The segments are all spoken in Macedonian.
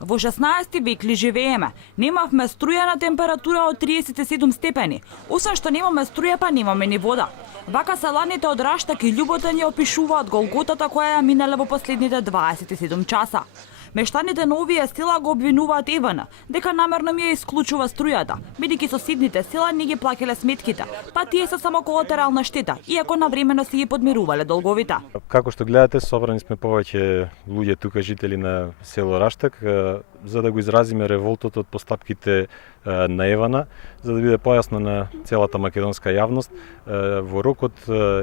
Во 16 век ли живееме? Немавме струја на температура од 37 степени. Освен што немаме струја, па немаме ни вода. Вака селаните од Раштак и Љуботан ја опишуваат голготата која ја минале во последните 27 часа. Мештаните на овие села го обвинуваат ЕВН дека намерно ми ја исклучува струјата, бидејќи соседните села не ги плаќале сметките, па тие се само колатерална штета, иако навремено си ги подмирувале долговите. Како што гледате, собрани сме повеќе луѓе тука, жители на село Раштак, за да го изразиме револтот од постапките на ЕВН, за да биде појасно на целата македонска јавност. Во рок од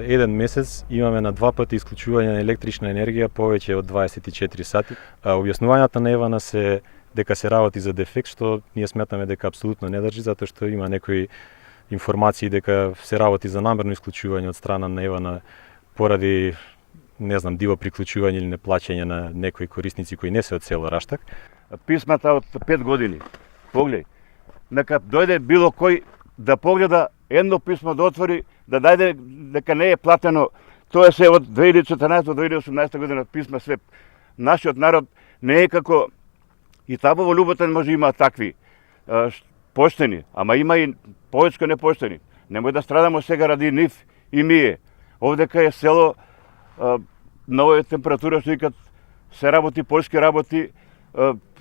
еден месец имаме на 2 пати исклучување на електрична енергија повеќе од 24 сати. Објаснувањата на ЕВН се дека се работи за дефект, што ние сметаме дека апсолутно не држи, затоа што има некои информации дека се работи за намерно исклучување од страна на ЕВН поради диво приклучување или неплаќање на некои корисници кои не се од село Раштак. Писмата од 5 години. Погледај, нека дојде било кој да погледа едно писмо да отвори, да дајде дека не е платено. Тоа се од 2014 до 2018 година писма све. Нашиот народ не е како и табо во Љуботан може има такви поштени, ама има и повеќе непоштени. Немој да страдамо сега ради нив и мие. Овдека е село на оваа температура што викат се работи, поljски работи,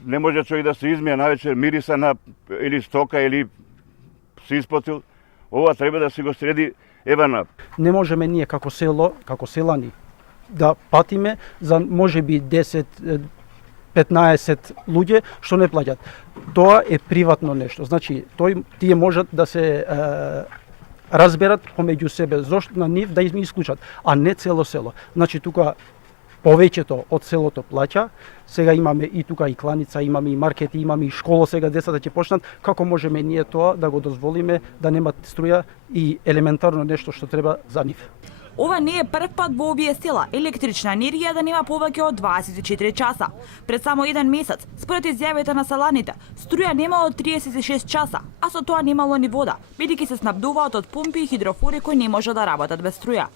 не може човек да се измие навечер мириса на или стока или се испотил. Ова треба да се го среди ЕВН. Не можеме ние како село, како селани да патиме за можеби 10-15 луѓе што не плаќат. Тоа е приватно нешто. Значи, тие можат да се разберат помеѓу себе зошто на нив да им исклучат, а не цело село. Значи тука повеќето од селото плаќа. Сега имаме и тука и кланица, имаме и маркети, имаме и школа, сега децата ќе почнат. Како можеме ние тоа да го дозволиме да немат струја и елементарно нешто што треба за нив? Ова не е прв пат во овие села електрична енергија да нема повеќе од 24 часа. Пред само еден месец, според изјавите на селаните, струја немало 36 часа, а со тоа немало ни вода, бидејќи се снабдуваат од помпи и хидрофори кои не може да работат без струја.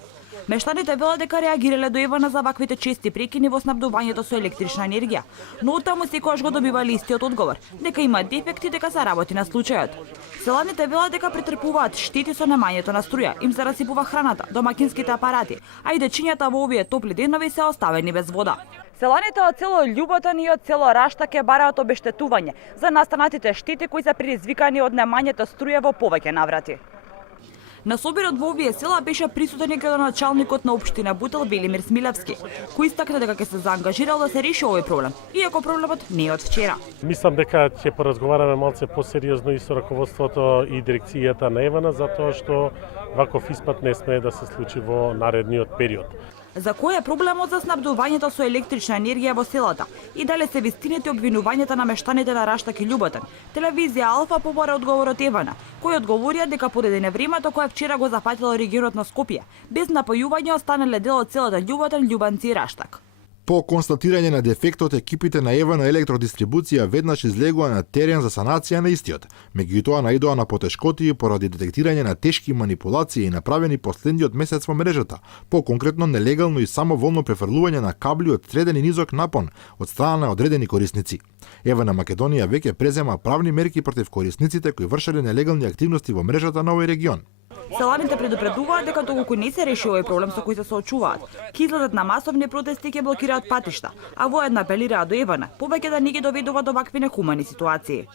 Мештаните велат дека реагирале до ЕВН за ваквите чести прекини во снабдувањето со електрична енергија, но оттаму секогаш го добивале истиот одговор, дека има дефекти, дека се работи на случајот. Селаните велат дека претрпуваат штети со немањето на струја, им се расипува храната, домакинските апарати, а и дечињата во овие топли денови се оставени без вода. Селаните од село Љуботан и од село Раштак ќе бараат обештетување за настанатите штети кои се предизвикани од немањето струја во повеќе наврати. На собирот во овие села беше присутен и градоначалникот на општина Бутел Велимир Смилевски, кој истакна дека ќе се заангажирал да се реши овој проблем, иако проблемот не е од вчера. Мислам дека ќе поразговараме малце посериозно и со раководството и дирекцијата на ЕВН, затоа што ваков испад не смее да се случи во наредниот период. За кој е проблемот за снабдувањето со електрична енергија во селата и дали се вистините обвинувањата на мештаните на Раштак и Љуботан? Телевизија Алфа побара одговор од ЕВН, кој одговорија дека подедене времето кое вчера го зафатило регионот на Скопје, без напојување останале дел од селата Љуботан, Љубанци и Раштак. По констатирање на дефектот, екипите на ЕВН електродистрибуција веднаш излегува на терен за санација на истиот. Меѓутоа наидоа на потешкоти поради детектирање на тешки манипулации и направени последниот месец во мрежата, по-конкретно нелегално и самоволно префрлување на кабли од среден и низок напон од страна на одредени корисници. ЕВН Македонија веќе презема правни мерки против корисниците кои вршеле нелегални активности во мрежата на овој регион. Селаните предупредуваат дека доколку не се реши овој проблем со кој се соочуваат, ќе излезат на масовни протести и ќе блокираат патишта, а воедно апелираат до ЕВН повеќе да не ги доведува до вакви нехумани ситуации.